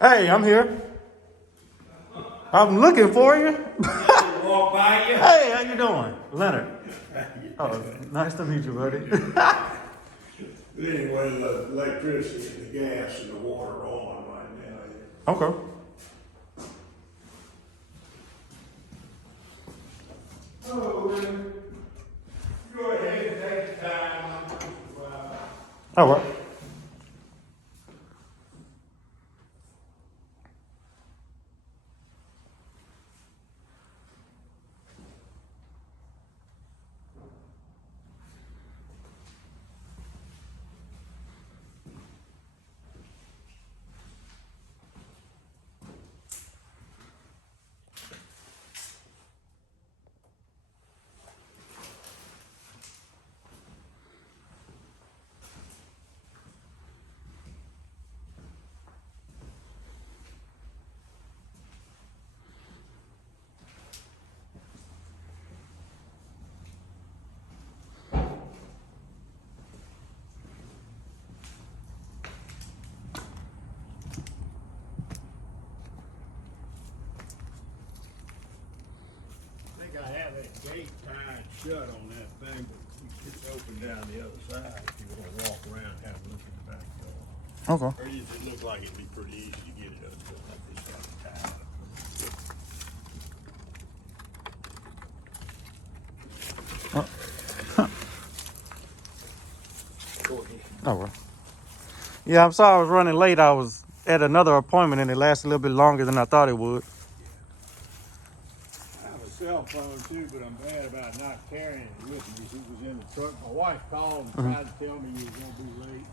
Hey, I'm here. I'm looking for you. Walk by you. Hey, how you doing? Leonard. Oh, nice to meet you, buddy. Anyway, the electricity and the gas and the water are on right now. Okay. Oh, go ahead and take the time. All right. I think I have that gate tied shut on that thing, but it's open down the other side if you want to walk around and have a look at the back door. Okay. Or it look like it'd be pretty easy to get it up to like this got it tied up. Go ahead. All right. Yeah, I'm sorry I was running late. I was at another appointment and it lasted a little bit longer than I thought it would. I have a cell phone too, but I'm bad about not carrying it with me. It was in the truck. My wife called and tried to tell me you was gonna be late.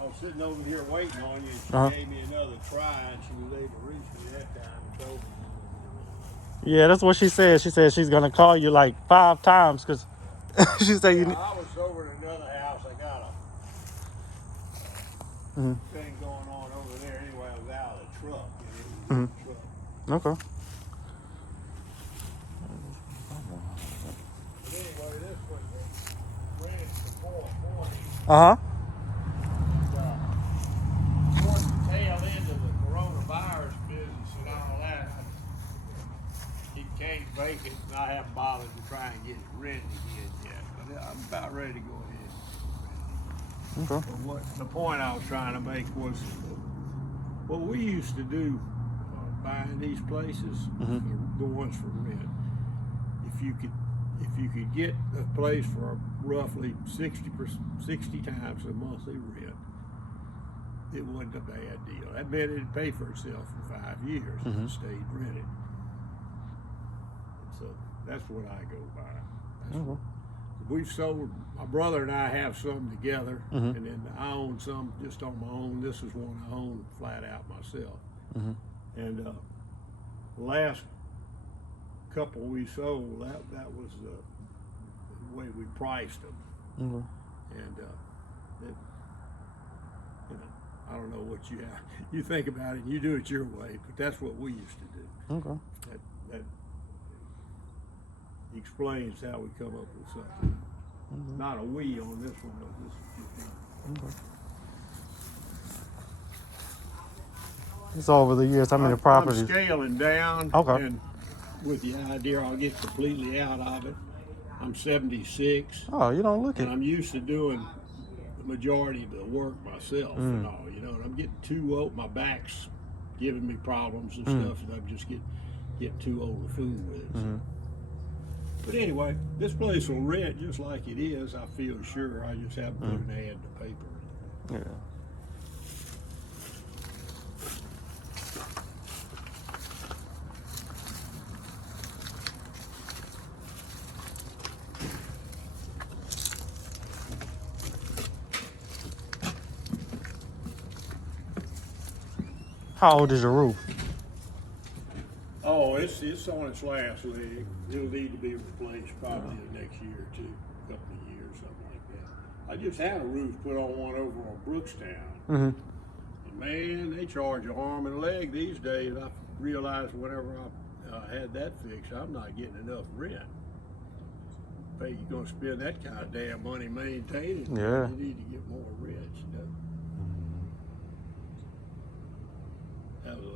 I was sitting over here waiting on you, and she gave me another try, and she was able to reach me that time and told me you were gonna be late. Yeah, that's what she said. She said she's gonna call you like 5 times because she said you. I was over at another house. I got a thing going on over there. Anyway, I was out of the truck. You know, it was in the truck. Okay. But anyway, this was rented for 440. Uh huh. Towards the tail end of the coronavirus business and all that, it came vacant, and I haven't bothered to try and get it rented again yet. But I'm about ready to go ahead and rent it. Okay. But what the point I was trying to make was, what we used to do buying these places, the ones for rent, if you could get a place for roughly 60 times the monthly rent, it wasn't a bad deal. That meant it'd pay for itself for 5 years if it stayed rented. So that's what I go by. We've sold, my brother and I have some together, and then I own some just on my own. This is one I own flat out myself. And the last couple we sold, that was the way we priced them. And it, you know, I don't know what you think about it, and you do it your way, but that's what we used to do. Okay. That explains how we come up with something. Not a we on this one, though. This is just It's over the years. How many properties? I'm scaling down. Okay. And with the idea I'll get completely out of it. I'm 76. Oh, you don't look it. And I'm used to doing the majority of the work myself and all, you know, and I'm getting too old. My back's giving me problems and stuff, and I'm just getting too old to fool with it. So. But anyway, this place will rent just like it is, I feel sure. I just haven't put an ad to paper. Yeah. How old is your roof? Oh, it's on its last leg. It'll need to be replaced probably the next year or two, a couple of years, something like that. I just had a roof put on one over on Brookstown. And man, they charge an arm and a leg these days. I realized whenever I had that fixed, I'm not getting enough rent. pay, you're gonna spend that kind of damn money maintaining. Yeah. You need to get more rents, you know.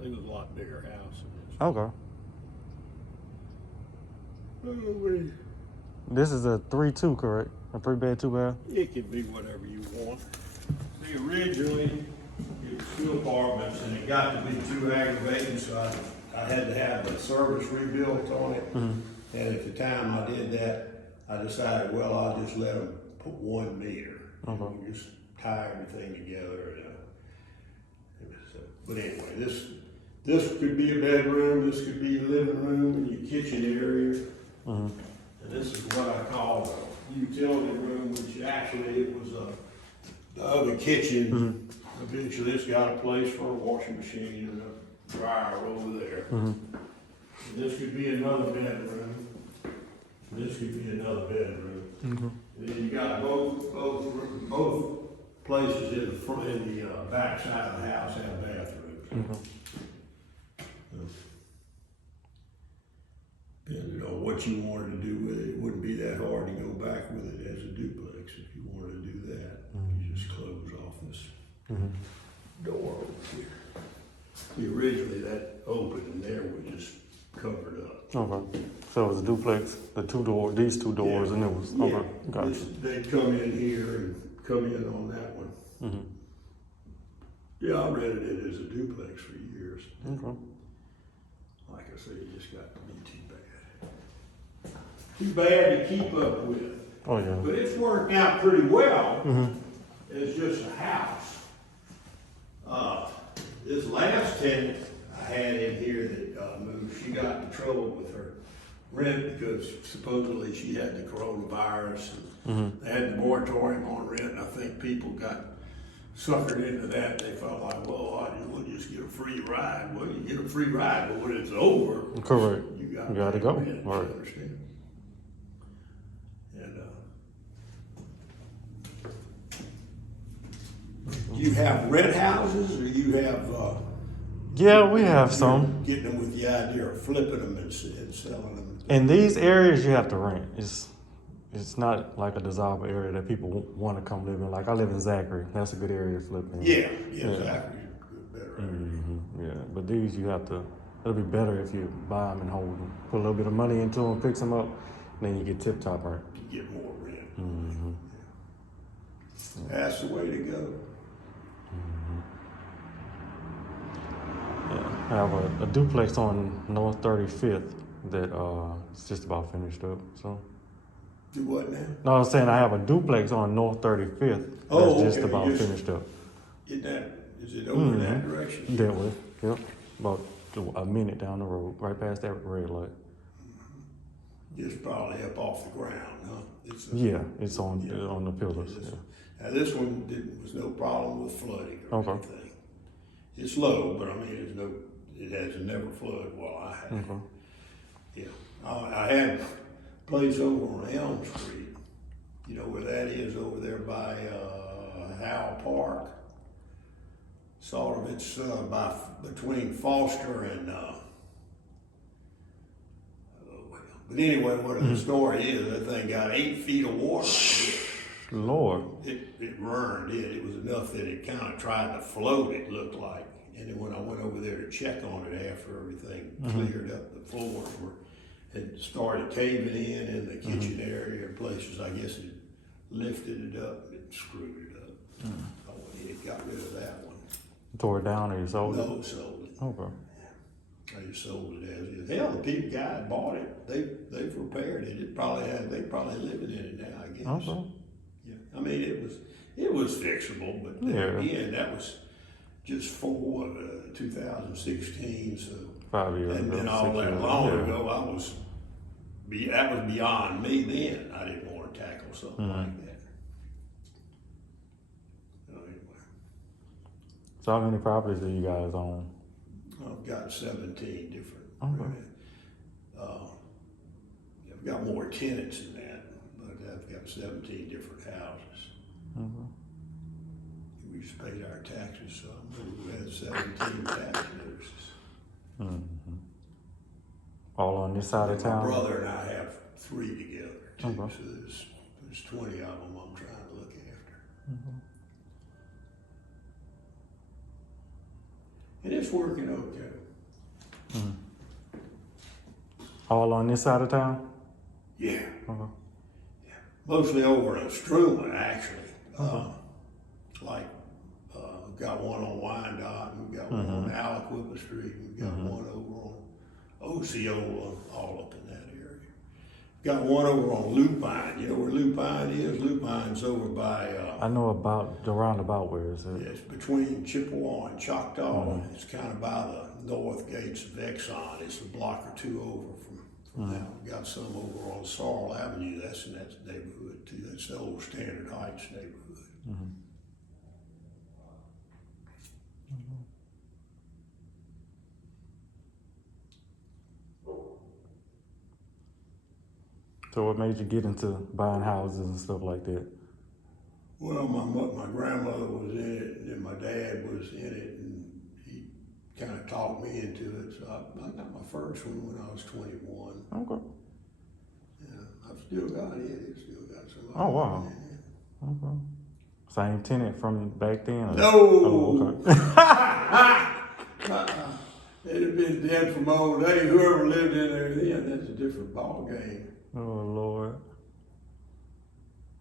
It was a lot bigger house than this. Okay. Oh, This is a 3-2, correct? A 3-bed, 2-bath? it can be whatever you want. See, originally, it was 2 apartments, and it got to be too aggravating, so I had to have the service rebuilt on it. And at the time I did that, I decided, well, I'll just let them put 1 meter. And just tie everything together. But anyway, this could be a bedroom, this could be a living room, and your kitchen area. And this is what I call the utility room, which actually it was the other kitchen. Eventually it's got a place for a washing machine and a dryer over there. And this could be another bedroom. This could be another bedroom. And then you got both places in the front, in the back side of the house have bathrooms. Depending on what you wanted to do with it, it wouldn't be that hard to go back with it as a duplex if you wanted to do that. You just close off this door over here. See, originally that opening there was just covered up. Okay. So it was a duplex, these two doors, and it was, okay, gotcha. They'd come in here and come in on that one. Yeah, I rented it as a duplex for years. Okay. Like I say, it just got to be too bad. Too bad to keep up with. Oh, yeah. But it's worked out pretty well as just a house. This last tenant I had in here that moved, she got in trouble with her rent because supposedly she had the coronavirus. And they had the moratorium on rent, and I think people got suckered into that. They felt like, well, we'll just get a free ride. Well, you get a free ride, but when it's over, Correct. you got to go. Rent, Right. you understand? And do you have rent houses, or you have? Yeah, we have some. Getting them with the idea of flipping them and selling them. In these areas, you have to rent. It's not like a desirable area that people want to come live in. Like I live in Zachary. That's a good area to flip in. Yeah, Zachary's a better area. Yeah, but these you have to, it'll be better if you buy them and hold them. Put a little bit of money into them, fix them up, and then you get tip top right. You get more rent. That's the way to go. Yeah, I have a duplex on North 35th that it's just about finished up. So. Do what now? No, I was saying I have a duplex on North 35th that's just about finished up. Is it over in that direction? That way, yep. About a minute down the road, right past that red light. Just probably up off the ground, huh? It's on the pillars. Now this one was no problem with flooding or anything. It's low, but I mean, it has never flooded while I had it. Yeah, I had a place over on Elm Street. You know where that is, over there by Howell Park. Sort of, it's between Foster and, but anyway, what the story is, that thing got 8 feet of water. Lord. It burned it. It was enough that it kind of tried to float, it looked like. And then when I went over there to check on it after everything cleared up, the floors had started caving in the kitchen area and places. I guess it lifted it up and screwed it up. Oh, it got rid of that one. Tore it down or you sold it? No, sold it. Okay. I just sold it as is. Hell, the guy that bought it, they've repaired it. They probably living in it now, I guess. Okay. Yeah. I mean, it was fixable, but again, that was just for 2016. So 5 years and ago. then all that long ago, that was beyond me then. I didn't want to tackle something like that. So anyway. So how many properties do you guys own? I've got 17 different. Okay. I've got more tenants than that, but I've got 17 different houses. We just paid our taxes, so we had 17 tax notices. All on this side of town? My brother and I have 3 together. too. Okay. So there's 20 of them I'm trying to look after. And it's working okay. All on this side of town? Yeah. Okay. Mostly over in Struman, actually. Okay. We've got one on Wyandotte, we've got one on Aliquippa Street, we've got one over on Osceola, all up in that area. Got one over on Lupine. You know where Lupine is? Lupine's over by. I know about the roundabout where is it? It's between Chippewa and Choctaw. It's kind of by the north gates of Exxon. It's a block or two over from that. We've got some over on Sorrel Avenue. That's in that neighborhood too. That's the old Standard Heights neighborhood. So what made you get into buying houses and stuff like that? Well, my grandmother was in it, and then my dad was in it, and he kind of talked me into it. So I got my first one when I was 21. Okay. Yeah, I've still got it. It's still got some. Oh, wow. Okay. Same tenant from back then? Or? No. Oh, okay. They'd have been dead from old age. Whoever lived in there then, that's a different ball game. Oh, Lord.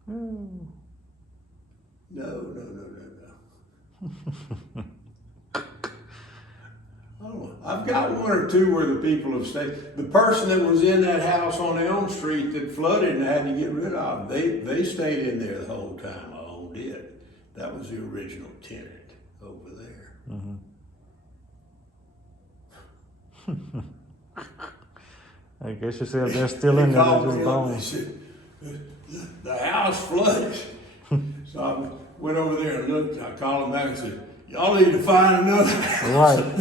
No. I don't know. I've got one or two where the people have stayed. The person that was in that house on Elm Street that flooded and had to get rid of, they stayed in there the whole time I owned it. That was the original tenant over there. I guess you said they're still in there, they're just gone. Said, the house flooded. So I went over there and looked. I called them back and said, y'all need to find another house. Right.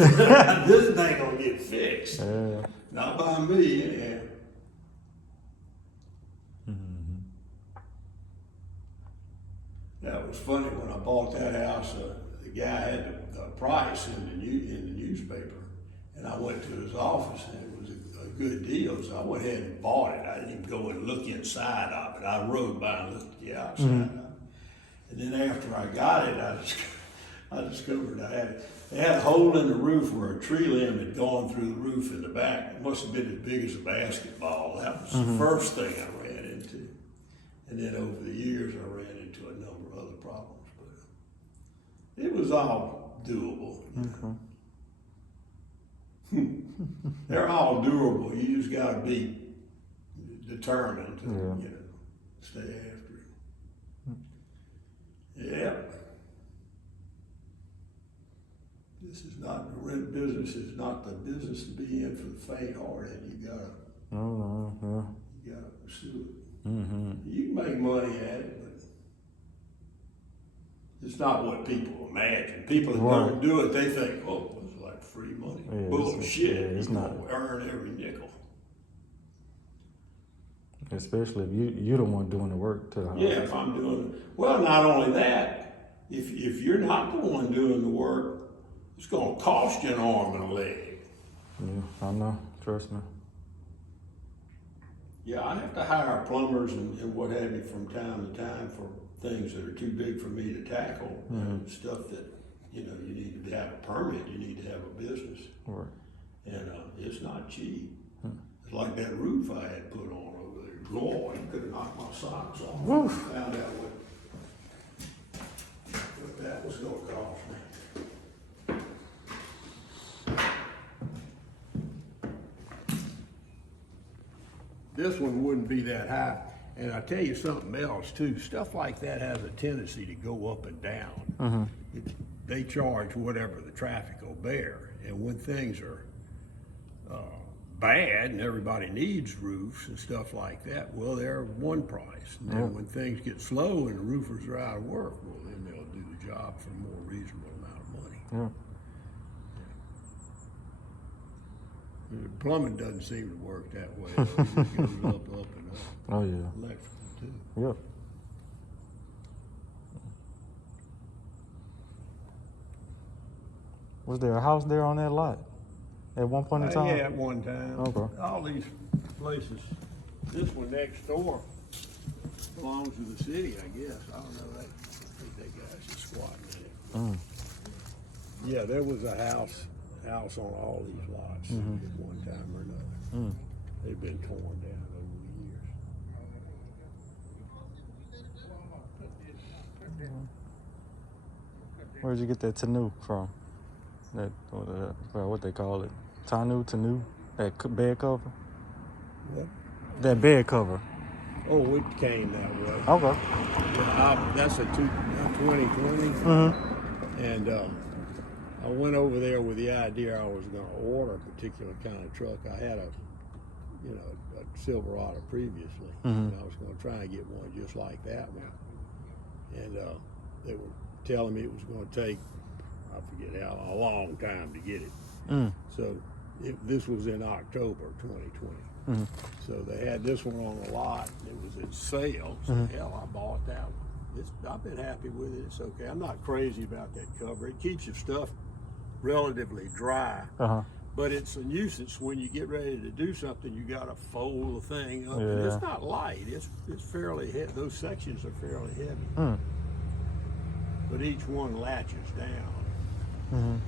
This thing gonna get fixed. Yeah. Not by me, anyhow. That was funny when I bought that house. The guy had the price in the newspaper, and I went to his office, and it was a good deal. So I went ahead and bought it. I didn't even go and look inside of it. I rode by and looked at the outside of it. And then after I got it, I discovered they had a hole in the roof where a tree limb had gone through the roof in the back. It must have been as big as a basketball. That was the first thing I ran into. And then over the years, I ran into a number of other problems, but it was all doable. They're all doable. You just got to be determined to, stay after it. Yeah. This is not the rent business. Is not the business to be in for the faint-hearted. You gotta pursue it. You can make money at it, but it's not what people imagine. People that don't do it, they think, oh, it's like free money. Yeah, bullshit. It's not. You earn every nickel. Especially if you're the one doing the work too. Yeah, if I'm doing it. Well, not only that, if you're not the one doing the work, it's going to cost you an arm and a leg. Yeah, I know. Trust me. Yeah, I have to hire plumbers and what have you from time to time for things that are too big for me to tackle. Stuff that, you need to have a permit, you need to have a business. Right. And it's not cheap. It's like that roof I had put on over there. Lord, you could have knocked my socks off. Woof. Found out what that was going to cost me. This one wouldn't be that high. And I tell you something else too, stuff like that has a tendency to go up and down. They charge whatever the traffic will bear. And when things are bad and everybody needs roofs and stuff like that, well, they're one price. And then when things get slow and the roofers are out of work, well, then they'll do the job for a more reasonable amount of money. Yeah. The plumbing doesn't seem to work that way. It just goes up and up. Oh yeah. Electrical too. Yep. Was there a house there on that lot at one point in time? Yeah, at one time. Okay. All these places. This one next door belongs to the city, I guess. I don't know. I think that guy's just squatting in it. Mm. Yeah, there was a house on all these lots at one time or another. Mm. They've been torn down over the years. Where'd you get that Tanu from? That what they call it? Tanu? That bed cover? What? That bed cover. Oh, it came that way. Okay. Yeah, that's a 2020. And I went over there with the idea I was going to order a particular kind of truck. I had a Silverado previously, and I was going to try and get one just like that one. And they were telling me it was going to take, I forget how, a long time to get it. So this was in October 2020. So they had this one on the lot, and it was in sale. So hell, I bought that one. I've been happy with it. It's okay. I'm not crazy about that cover. It keeps your stuff relatively dry. But it's a nuisance when you get ready to do something. You got to fold the thing up, and it's not light. It's fairly heavy. Those sections are fairly heavy. But each one latches down.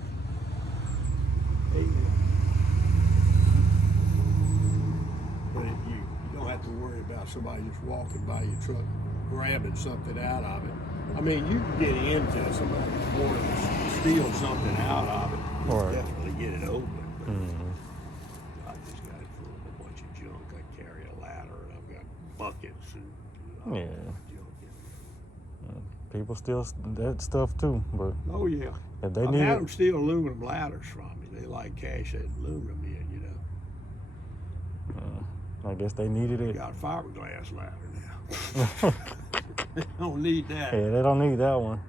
But you don't have to worry about somebody just walking by your truck, grabbing something out of it. I mean, you can get into it. Somebody wanting to steal something out of it. You can definitely get it open. But I just got it full of a bunch of junk. I carry a ladder, and I've got buckets and junk. People steal that stuff too, but oh yeah, if they I've need had it, them steal aluminum ladders from me. They like cash that aluminum in, I guess they needed it. Got a fiberglass ladder now. They don't need that. Yeah, they don't need that one.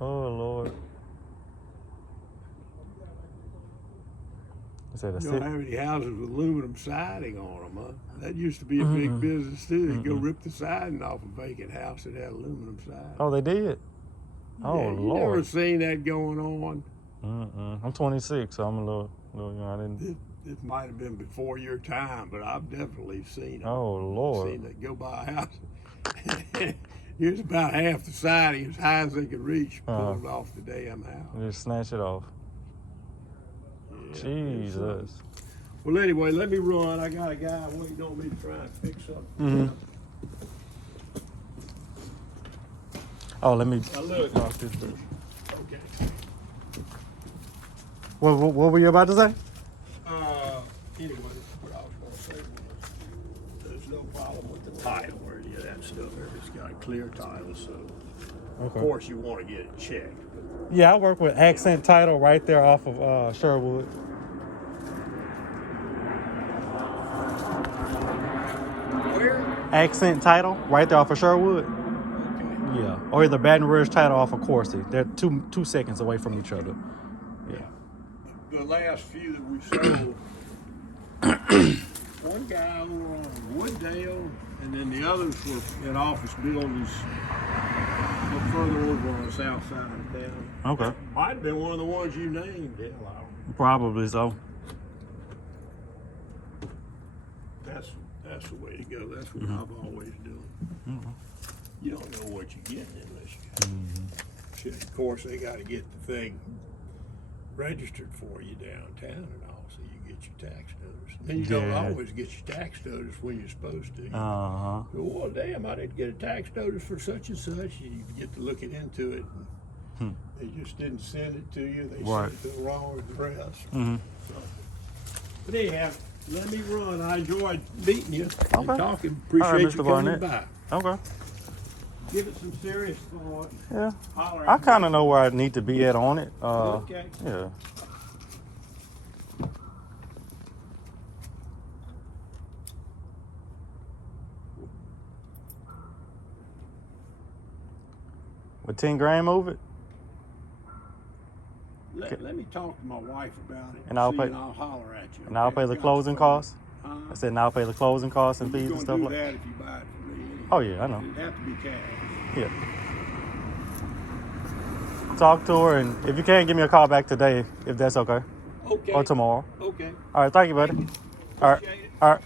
Oh Lord. You don't have any houses with aluminum siding on them, huh? That used to be a big business too. They'd go rip the siding off a vacant house that had aluminum siding. Oh, they did? Oh, yeah, Lord. You never seen that going on? I'm 26, so I'm a little young. I didn't. It might have been before your time, but I've definitely seen it. Oh, Lord. I've seen it go by a house. Here's about half the siding, as high as they could reach, pulled off the damn house. Just snatch it off. Yeah, Jesus. Well, anyway, let me run. I got a guy waiting on me to try and fix something. Oh, let me look. cross this bridge. Okay. What were you about to say? Anyway, what I was going to say was there's no problem with the title or any of that stuff. It's got a clear title, so of course you want to get it checked. Yeah, I work with Accent Title right there off of Sherwood. Where? Accent Title right there off of Sherwood. Okay. Yeah, or either Baton Rouge Title off of Coursey. They're two seconds away from each other. Yeah. The last few that we sold, one guy over on Wooddale, and then the others were in office buildings up further over on the south side of town. Okay. Might have been one of the ones you named, hell, I don't. Probably so. That's the way to go. That's what I've always done. You don't know what you're getting unless you. Shit, of course, they got to get the thing registered for you downtown and all, so you get your tax notice. And you don't always get your tax notice when you're supposed to. Well, damn, I didn't get a tax notice for such and such. You get to looking into it. And they just didn't send it to you. They sent it to the wrong address. So, but anyhow, let me run. I enjoyed meeting you and talking. Appreciate you coming by. Okay. Give it some serious thought. Yeah. Holler I at me. kind of know where I need to be at on it. Okay. Yeah. With 10 grand, move it. Let me talk to my wife about it. And I'll pay. And I'll holler at you. And I'll pay the closing costs. I said, and I'll pay the closing costs and fees and stuff like that. You do that if you buy it from me. Oh yeah, I know. It'd have to be cash. Yeah. Talk to her, and if you can, give me a call back today, if that's okay. Okay. Or tomorrow. Okay. All right, thank you, buddy. All right. Appreciate it. All right.